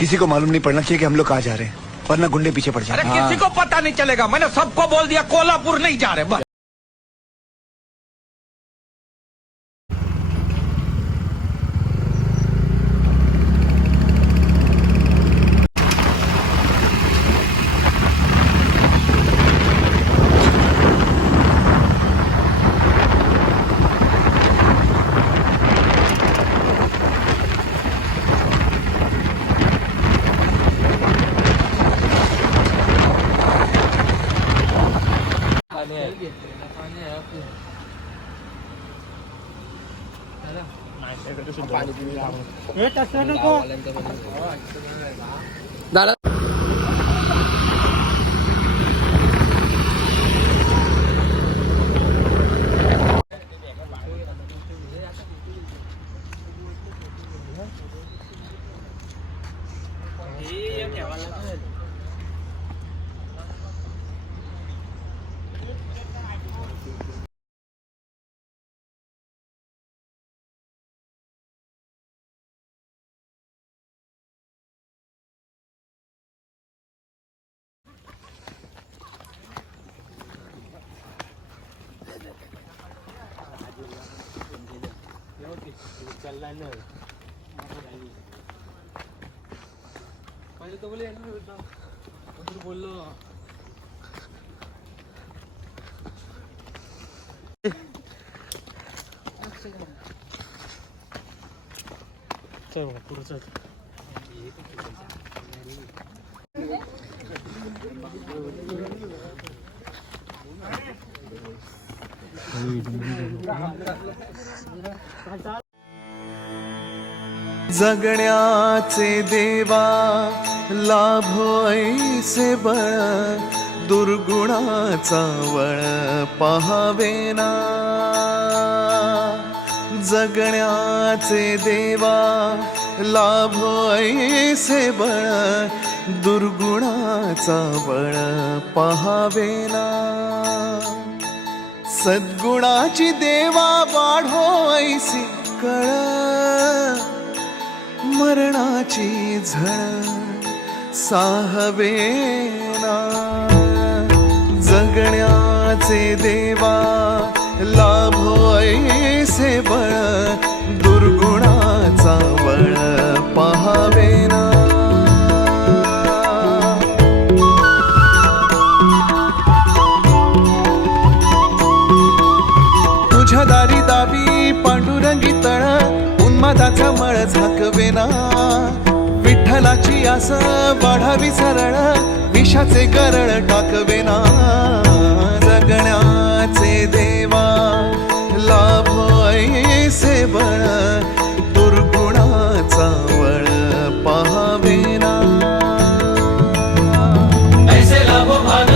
किसी को मालूम नहीं पड़ना चाहिए कि हम लोग कहाँ जा रहे हैं, वरना गुंडे पीछे पड़ अरे जाएंगे। किसी को पता नहीं चलेगा। मैंने सबको बोल दिया कोल्हापुर नहीं जा रहे बस। दादा पहले तो बोले बोल लो चल पुढे चल जगण्याचे देवा लाभो ऐसे बळ दुर्गुणाचा वळ पहावेना जगण्याचे देवा लाभो ऐसे बळ दुर्गुणाचा वळ पहावेना सद्गुणाची देवा वाढो ऐसी कळ मरणाची झळ साहवेना जगण्याचे देवा लाभो ऐसे बळ दुर्गुणाचा बळ पहावेना तुझ्या दारी दावी पांडुरंगी तळ उन्मादाचा मळ झाकवेना विठ्ठलाची आस वाढावी सरळ विषाचे गरळ टाकवेना जगण्याचे देवा लाभो ऐसे बळ दुर्गुणाचा वळ पहावेना ऐसे लाभो भान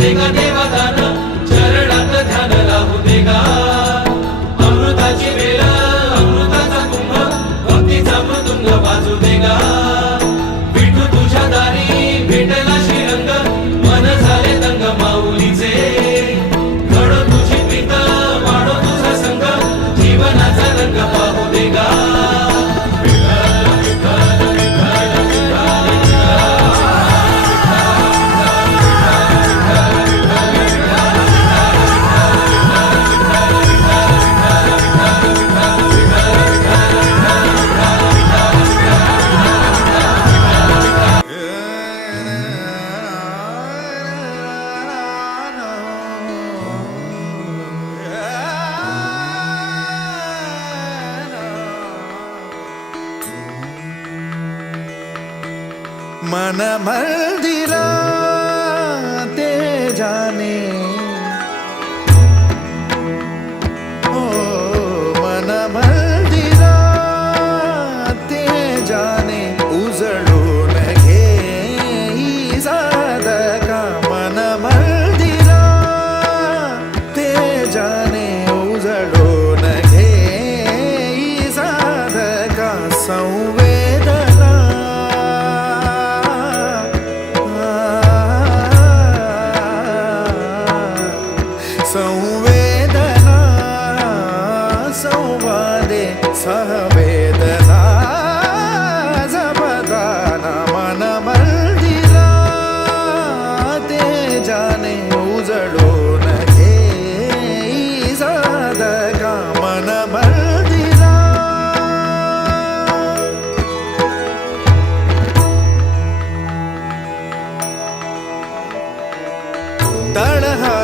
देगा देवा दान चरणात ध्यान लाभू देगा अमृताची वेळ अमृताचा कुंभ भक्तीचा मृदुंग वाजू देगा विठू तुझ्या दारी भेटला श्रीरंग मन झाले दंग माऊलीचे घडो तुझी प्रीत वाढो तुझा संग जीवनाचा रंग पाहू देगा मन मंदिरा ते जाने ओ मन मंदिरा ते जाने उजळून घे साधका मन मंदिरा ते जाने उजळून घे साधका संवेदना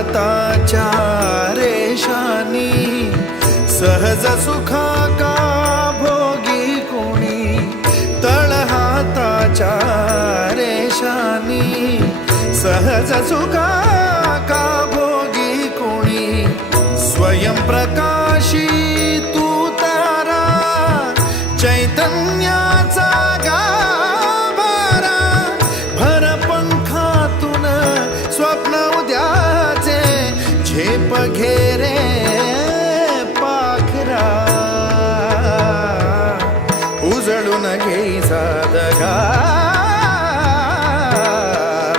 हाताच्या रेषानी सहज सुखा का भोगी कोणी तळ हाताच्या रेषानी सहज सुखा का भोगी कोणी स्वयं प्रकाशी तू तारा चैतन्याचा गाभारा भर पंखातून स्वप्न उद्याचे झेप घेरे पाखरा उजळून घे साधगा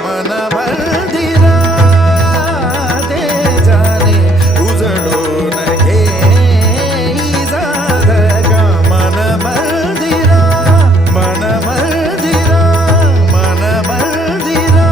मन भरदिरा दे जाणे उजळून घे साधगा मन भरदिरा मन भरदिरा मन भरदिरा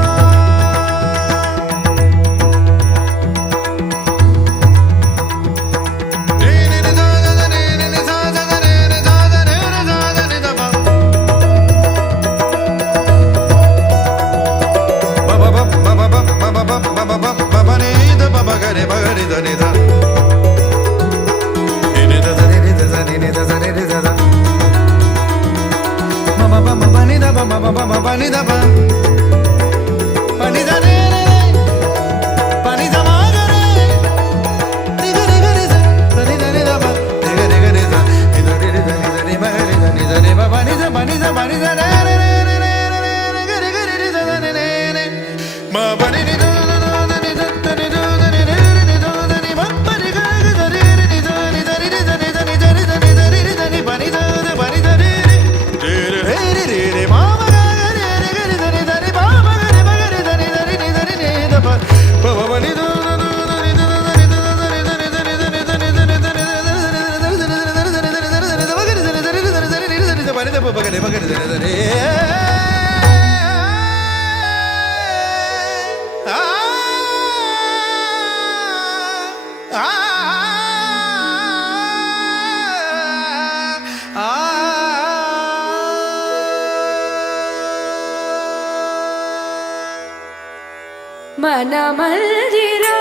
मन मंदिरा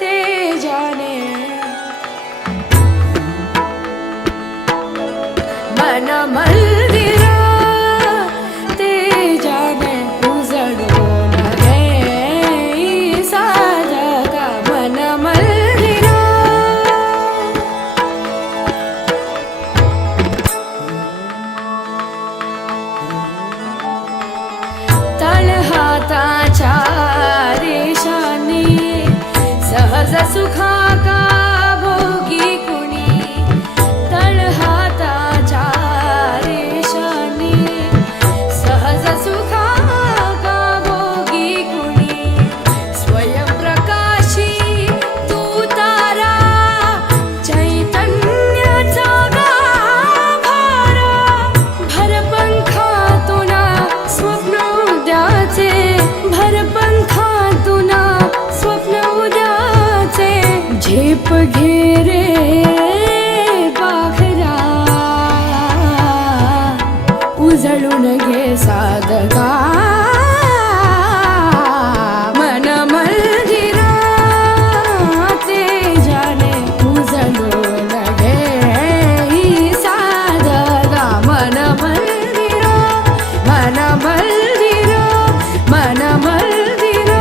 ते जाने मन मंदिरा ते जाने उजळून घे साधगा मन मंदिरा तळ हाताच्या रेषानी सहज सुखा का भोगी कुणी तळ हाताच्या रेषानी सहज सुखा का भोगी कुणी स्वयं प्रकाशी तू तारा चैतन्याचा गाभारा भर पंखातून स्वप्न उद्याचे भर पंखातून स्वप्न उद्याचे झेप घेरे पाखरा उजळून घे साधगा मन मंदिरा ते जाणे उजळून घे साधगा मन मंदिरा मन मंदिरा मन मंदिरा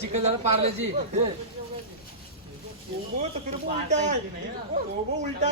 चिकन पार्लेजी उलटा